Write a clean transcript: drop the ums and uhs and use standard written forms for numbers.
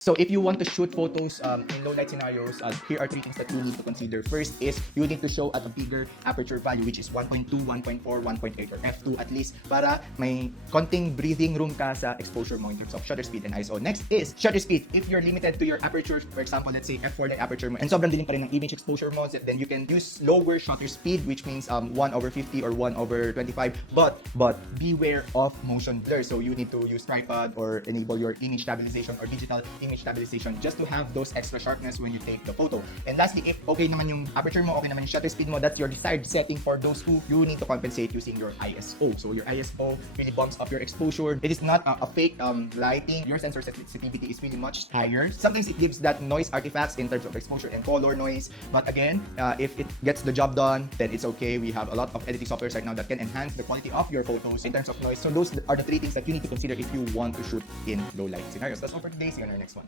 So if you want to shoot photos in low light scenarios, here are three things that you need to consider. First is you need to show at a bigger aperture value, which is 1.2, 1.4, 1.8 or f2 at least, para may konting breathing room ka sa exposure mo in terms of shutter speed and ISO. Next is shutter speed. If you're limited to your aperture, for example, let's say f4 na aperture mo and sobrang dilim pa rin ng image exposure mo, then you can use lower shutter speed, which means 1/50 or 1/25. But beware of motion blur. So you need to use tripod or enable your image stabilization or digital image stabilization just to have those extra sharpness when you take the photo. And lastly, if okay naman yung aperture mo, okay naman yung shutter speed mo, that's your desired setting for those two, you need to compensate using your ISO. So your ISO really bumps up your exposure. It is not a fake lighting. Your sensor sensitivity is really much higher. Sometimes it gives that noise artifacts in terms of exposure and color noise. But again, if it gets the job done, then it's okay. We have a lot of editing softwares right now that can enhance the quality of your photos in terms of noise. So those are the three things that you need to consider if you want to shoot in low light scenarios. That's all for today. See you on our next one.